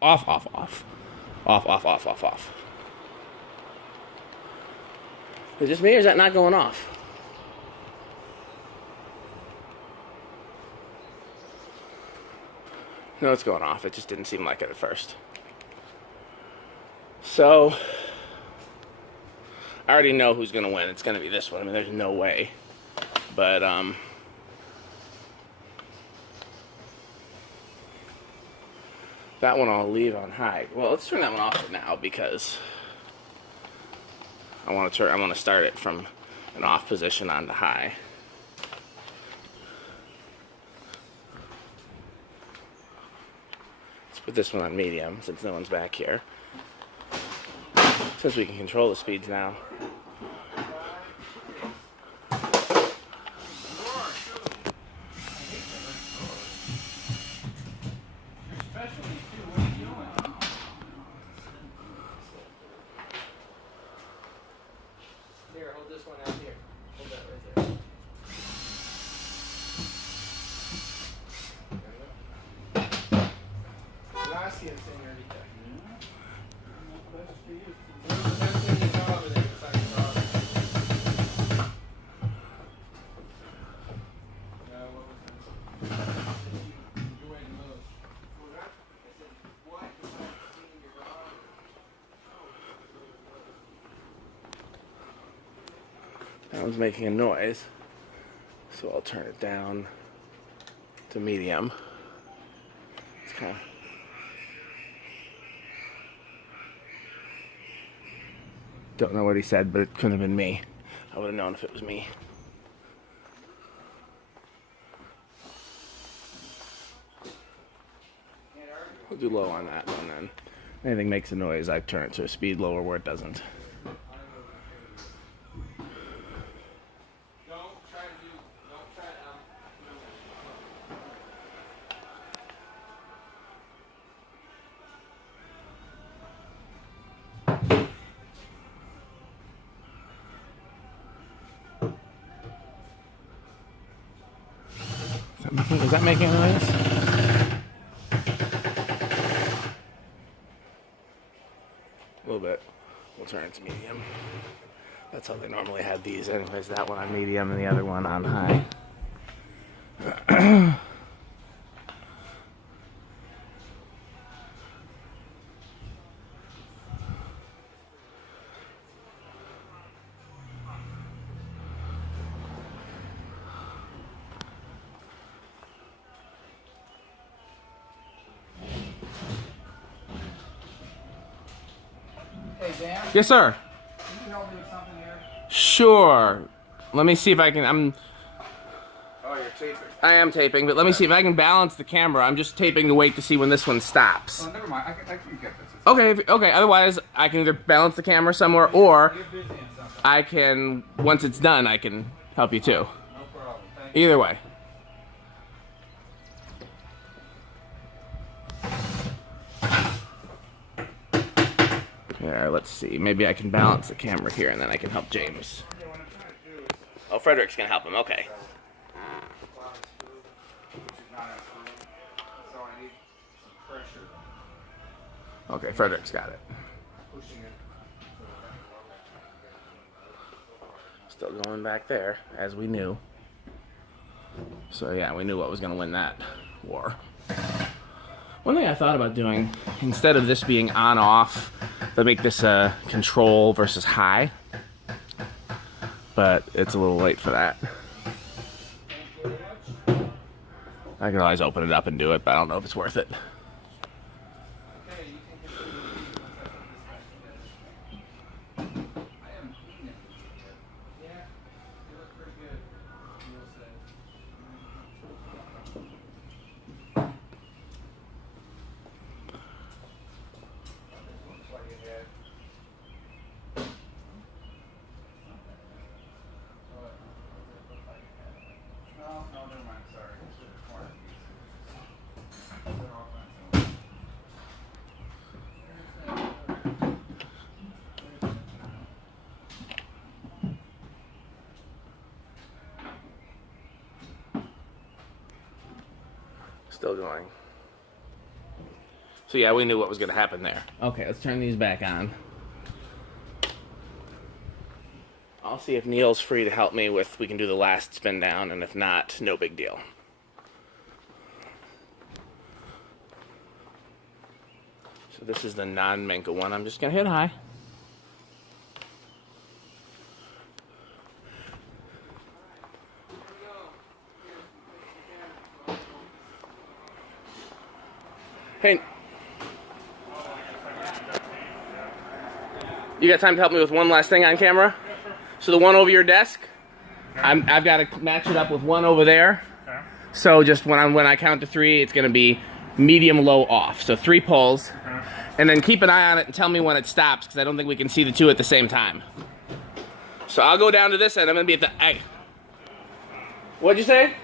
Off, off, off. Off, off, off, off, off. Is it just me or is that not going off? No, it's going off. It just didn't seem like it at first. So, I already know who's going to win. It's going to be this one. I mean, there's no way. But, that one I'll leave on high. Well, let's turn that one off for now because I want to start it from an off position on to high. Let's put this one on medium since no one's back here. Since we can control the speeds now. Here, hold this one out here. Hold that right there. Gracias, señorita. That one's making a noise, so I'll turn it down to medium. It's kind of... Don't know what he said, but it couldn't have been me. I would have known if it was me. We'll do low on that one then. Anything makes a noise, I turn it to a speed lower where it doesn't. Is that making a noise? A little bit. We'll turn it to medium. That's how they normally had these anyways. That one on medium and the other one on high. Hey, Dan? Yes, sir. Can you help me with something here? Sure. Let me see if I can. Oh, you're taping. I am taping, but let me see if I can balance the camera. I'm just taping to wait to see when this one stops. Oh, never mind. I can get this. Okay. Otherwise, I can either balance the camera somewhere, or You're busy and something. I can. Once it's done, I can help you too. No problem. Thank you. Either way. Here, let's see. Maybe I can balance the camera here, and then I can help James. Yeah, what I'm trying to do is Oh, Frederick's gonna help him. Okay. apply a screw, which is not a screw. So I need some pressure Okay, Frederick's got it. pushing it. Still going back there, as we knew. So yeah, we knew what was gonna win that war. One thing I thought about doing, instead of this being on-off, to make this control versus high. But it's a little late for that. I could always open it up and do it, but I don't know if it's worth it. Okay, you can continue. I haven't eaten it yet. Yeah, it looks pretty good. You'll say. Looks like it had. No, never mind. Sorry. It's a corner piece. They're all fine. Still going. So yeah, we knew what was going to happen there. Okay, let's turn these back on. I'll see if Neil's free to help me with, we can do the last spin down, and if not, no big deal. So this is the non-Menka one. I'm just going to hit high. Hey, you got time to help me with one last thing on camera? So the one over your desk, I've got to match it up with one over there. Okay. So just when I count to 3, it's going to be medium, low, off. So 3 pulls, okay. And then keep an eye on it and tell me when it stops, because I don't think we can see the 2 at the same time. So I'll go down to this end. I'm going to be at the. What'd you say?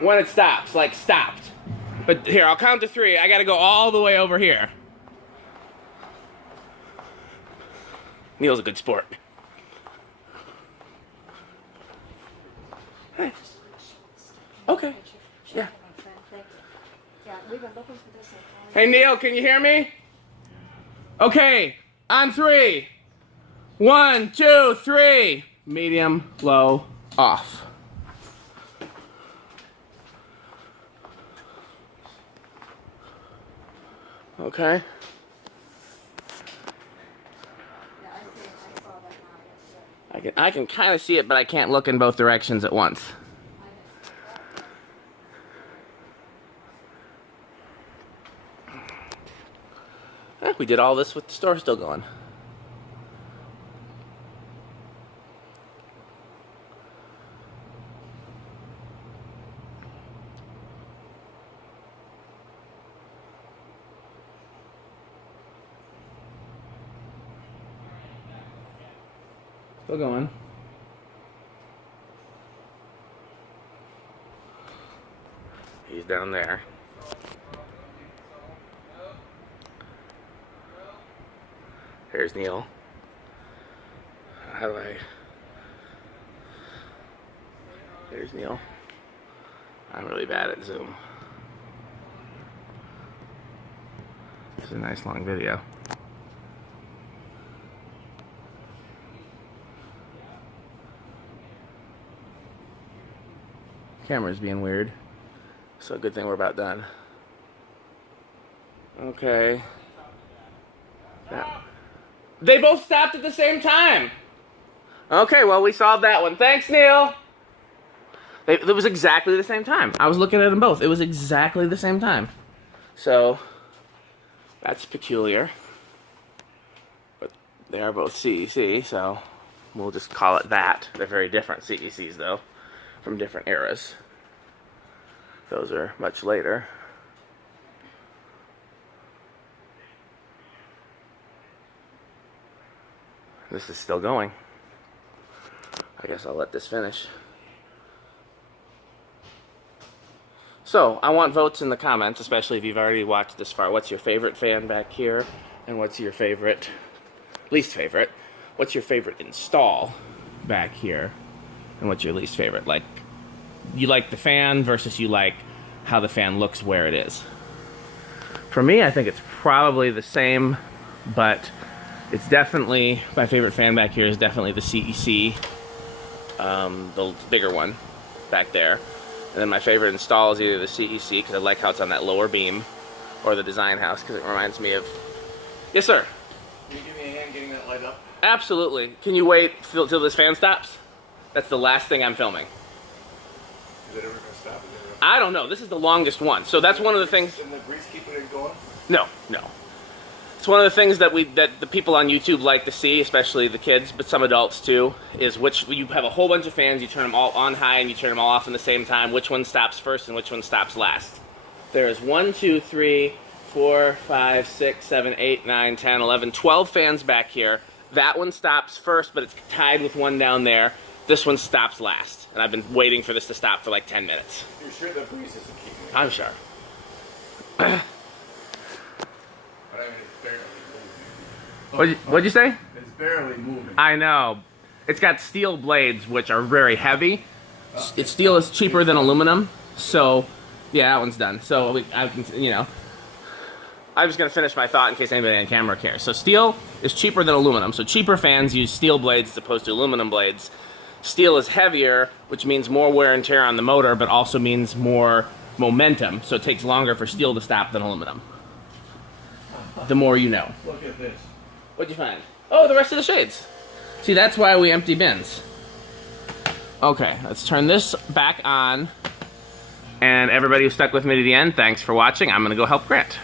When it stops, like stopped. But here, I'll count to 3. I got to go all the way over here. Neil's a good sport. Hey. Okay. Yeah. Hey, Neil, can you hear me? Okay, on 3. 1, 2, 3. Medium, low, off. Okay. I can kind of see it, but I can't look in both directions at once. We did all this with the store still going. Still going. He's down there. There's Neil. How do I... There's Neil. I'm really bad at Zoom. This is a nice long video. Camera's being weird. So good thing we're about done. Okay. Yeah. They both stopped at the same time. Okay, well, we solved that one. Thanks, Neil. It was exactly the same time. I was looking at them both. It was exactly the same time. So, that's peculiar. But they are both CEC, so we'll just call it that. They're very different CECs, though, from different eras. Those are much later. This is still going. I guess I'll let this finish. So, I want votes in the comments, especially if you've already watched this far. What's your favorite fan back here? And what's your favorite, least favorite? What's your favorite install back here? And what's your least favorite? Like, you like the fan versus you like how the fan looks where it is. For me, I think it's probably the same, but it's definitely, my favorite fan back here is definitely the CEC, the bigger one back there. And then my favorite install is either the CEC, because I like how it's on that lower beam, or the Design House, because it reminds me of... Yes, sir? Can you give me a hand getting that light up? Absolutely. Can you wait till this fan stops? That's the last thing I'm filming. Is it ever going to stop? I don't know. This is the longest one. So that's one of the things... Isn't the grease keeping it going? No, no. It's one of the things that the people on YouTube like to see, especially the kids, but some adults too, is which you have a whole bunch of fans, you turn them all on high and you turn them all off at the same time, which one stops first and which one stops last. There's 1, 2, 3, 4, 5, 6, 7, 8, 9, 10, 11, 12 fans back here. That one stops first, but it's tied with one down there. This one stops last. And I've been waiting for this to stop for like 10 minutes. You're sure the breeze isn't keeping it? I'm sure. But I mean, it's barely moving. What'd you say? It's barely moving. I know. It's got steel blades, which are very heavy. Steel is cheaper than aluminum, so yeah, that one's done. So I can, you know, I'm just going to finish my thought in case anybody on camera cares. So steel is cheaper than aluminum. So cheaper fans use steel blades as opposed to aluminum blades. Steel is heavier, which means more wear and tear on the motor, but also means more momentum. So it takes longer for steel to stop than aluminum. The more you know. Look at this. What'd you find? Oh, the rest of the shades. See, that's why we empty bins. Okay, let's turn this back on. And everybody who stuck with me to the end, thanks for watching. I'm going to go help Grant.